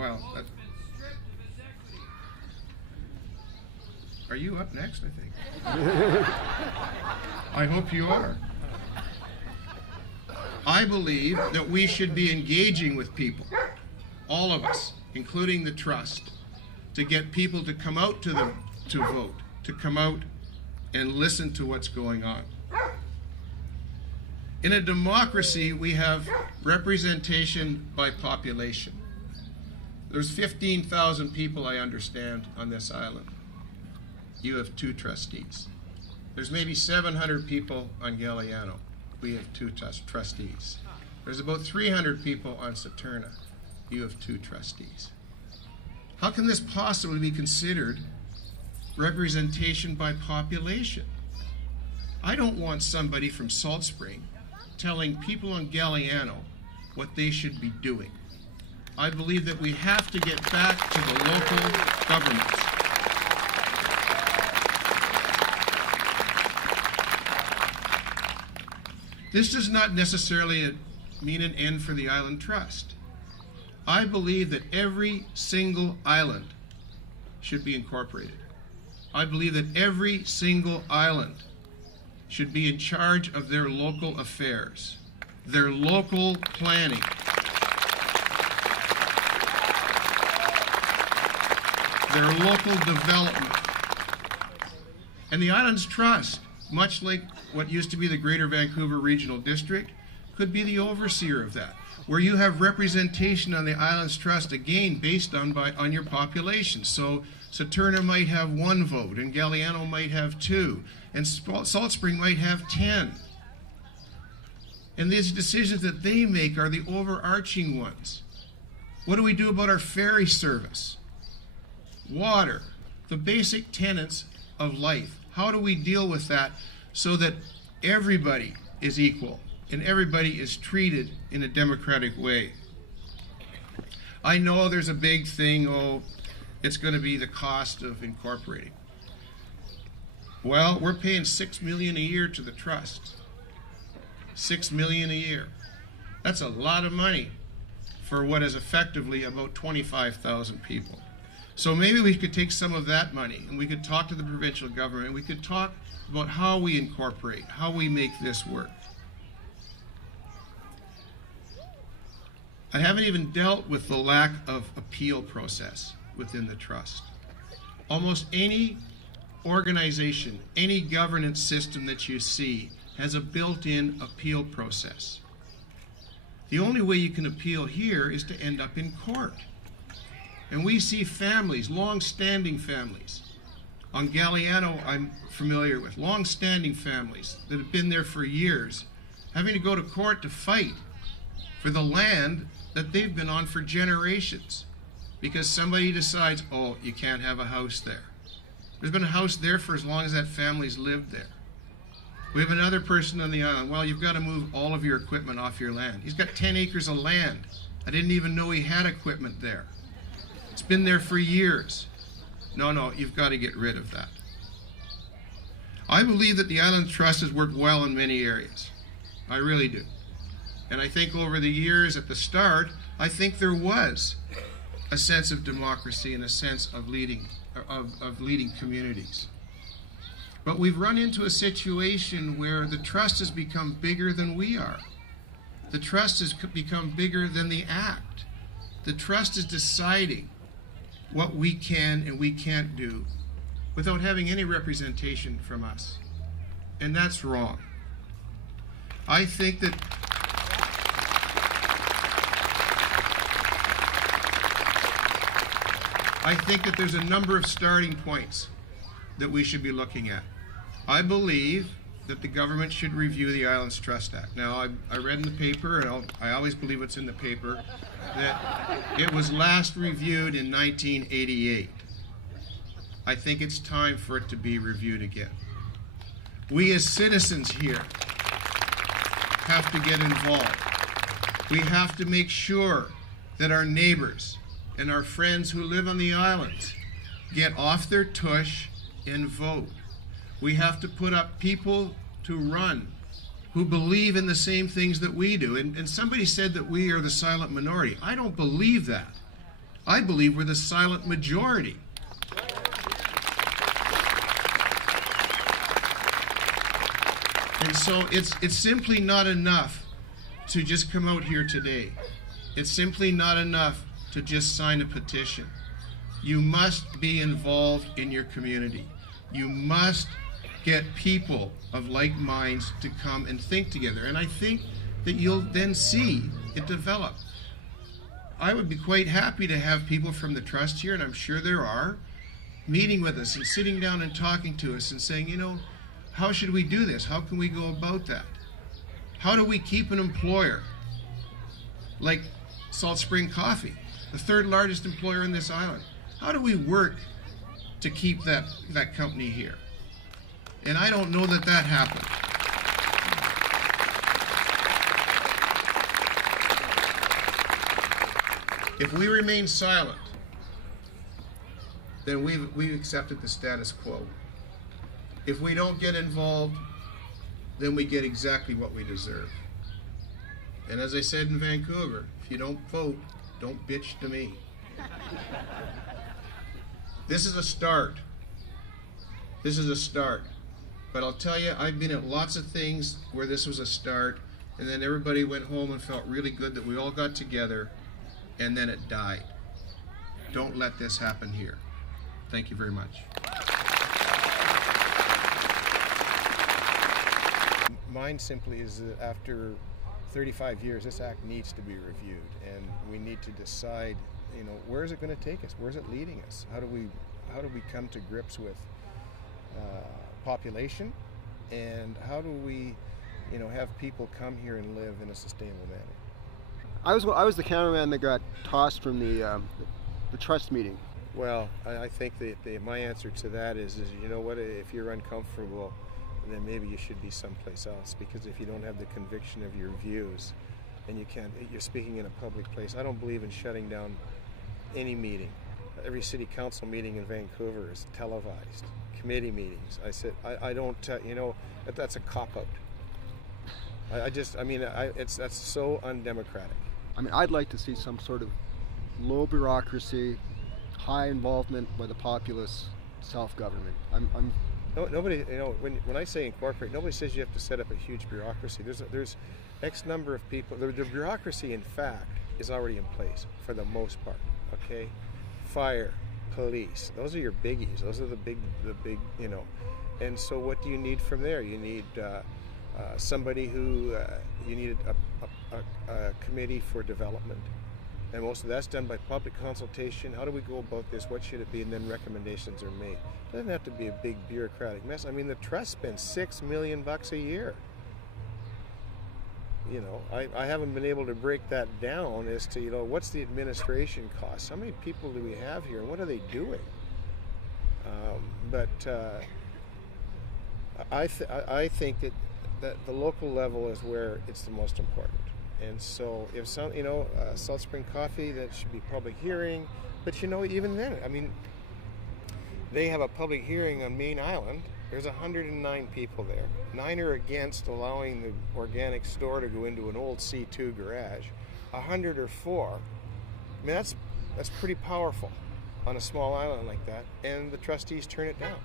well, are you up next, I think? I hope you are. I believe that we should be engaging with people, all of us, including the trust, to get people to come out to vote, to come out and listen to what's going on. In a democracy, we have representation by population. There's 15,000 people, I understand, on this island. You have 2 trustees. There's maybe 700 people on Galliano. We have 2 trustees. There's about 300 people on Saturna. You have 2 trustees. How can this possibly be considered representation by population? I don't want somebody from Salt Spring telling people on Galliano what they should be doing. I believe that we have to get back to the local governments. This does not necessarily mean an end for the Island Trust. I believe that every single island should be incorporated. I believe that every single island should be in charge of their local affairs, their local planning. Their local development. And the Islands Trust, much like what used to be the Greater Vancouver Regional District, could be the overseer of that, where you have representation on the Islands Trust, again, based on your population. So Saturna might have 1 vote, and Galliano might have 2, and Salt Spring might have 10. And these decisions that they make are the overarching ones. What do we do about our ferry service? Water, the basic tenets of life. How do we deal with that so that everybody is equal and everybody is treated in a democratic way? I know there's a big thing, it's going to be the cost of incorporating. Well, we're paying $6 million a year to the trust. $6 million a year. That's a lot of money for what is effectively about 25,000 people. So maybe we could take some of that money and we could talk to the provincial government and we could talk about how we incorporate, how we make this work. I haven't even dealt with the lack of appeal process within the trust. Almost any organization, any governance system that you see has a built-in appeal process. The only way you can appeal here is to end up in court. And we see families, long-standing families. On Galliano, I'm familiar with long-standing families that have been there for years, having to go to court to fight for the land that they've been on for generations because somebody decides, oh, you can't have a house there. There's been a house there for as long as that family's lived there. We have another person on the island, well, you've got to move all of your equipment off your land. He's got 10 acres of land. I didn't even know he had equipment there. It's been there for years. No, you've got to get rid of that. I believe that the Island Trust has worked well in many areas. I really do. And I think over the years at the start, I think there was a sense of democracy and a sense of leading communities. But we've run into a situation where the trust has become bigger than we are. The trust has become bigger than the act. The trust is deciding what we can and we can't do without having any representation from us. And that's wrong. I think that there's a number of starting points that we should be looking at. I believe that the government should review the Islands Trust Act. Now, I read in the paper, and I always believe what's in the paper, that it was last reviewed in 1988. I think it's time for it to be reviewed again. We as citizens here have to get involved. We have to make sure that our neighbors and our friends who live on the islands get off their tush and vote. We have to put up people to run who believe in the same things that we do. And somebody said that we are the silent minority. I don't believe that. I believe we're the silent majority. And so it's simply not enough to just come out here today. It's simply not enough to just sign a petition. You must be involved in your community. You must get people of like minds to come and think together. And I think that you'll then see it develop. I would be quite happy to have people from the Trust here, and I'm sure there are, meeting with us and sitting down and talking to us and saying, you know, how should we do this? How can we go about that? How do we keep an employer like Salt Spring Coffee, the third largest employer in this island? How do we work to keep that company here? And I don't know that that happened. If we remain silent, then we've accepted the status quo. If we don't get involved, then we get exactly what we deserve. And as I said in Vancouver, if you don't vote, don't bitch to me. This is a start. This is a start. But I'll tell you, I've been at lots of things where this was a start, and then everybody went home and felt really good that we all got together, and then it died. Don't let this happen here. Thank you very much. Mine simply is that after 35 years, this act needs to be reviewed, and we need to decide, you know, where is it going to take us? Where is it leading us? How do we come to grips with population, and how do we, you know, have people come here and live in a sustainable manner? I was the cameraman that got tossed from the trust meeting. Well, I think that my answer to that is you know what, if you're uncomfortable, then maybe you should be someplace else, because if you don't have the conviction of your views and you're speaking in a public place. I don't believe in shutting down any meeting. Every city council meeting in Vancouver is televised. Committee meetings. I said, I don't, you know, that's a cop-out. That's so undemocratic. I mean, I'd like to see some sort of low bureaucracy, high involvement by the populace, self-government. Nobody, you know, when I say incorporate, nobody says you have to set up a huge bureaucracy. There's X number of people. The bureaucracy, in fact, is already in place for the most part. Okay, fire, police. Those are your biggies. Those are the big, you know. And so, what do you need from there? You need somebody who you need a committee for development. And most of that's done by public consultation. How do we go about this? What should it be? And then recommendations are made. It doesn't have to be a big bureaucratic mess. I mean, the trust spends $6 million a year. You know, I haven't been able to break that down as to, you know, what's the administration cost? How many people do we have here, and what are they doing? I think that the local level is where it's the most important. And so if some, you know, Salt Spring Coffee, that should be public hearing. But, you know, even then, I mean, they have a public hearing on Main Island. There's 109 people there. 9 are against allowing the organic store to go into an old C2 garage. 100 are for. I mean, that's pretty powerful on a small island like that. And the trustees turn it down.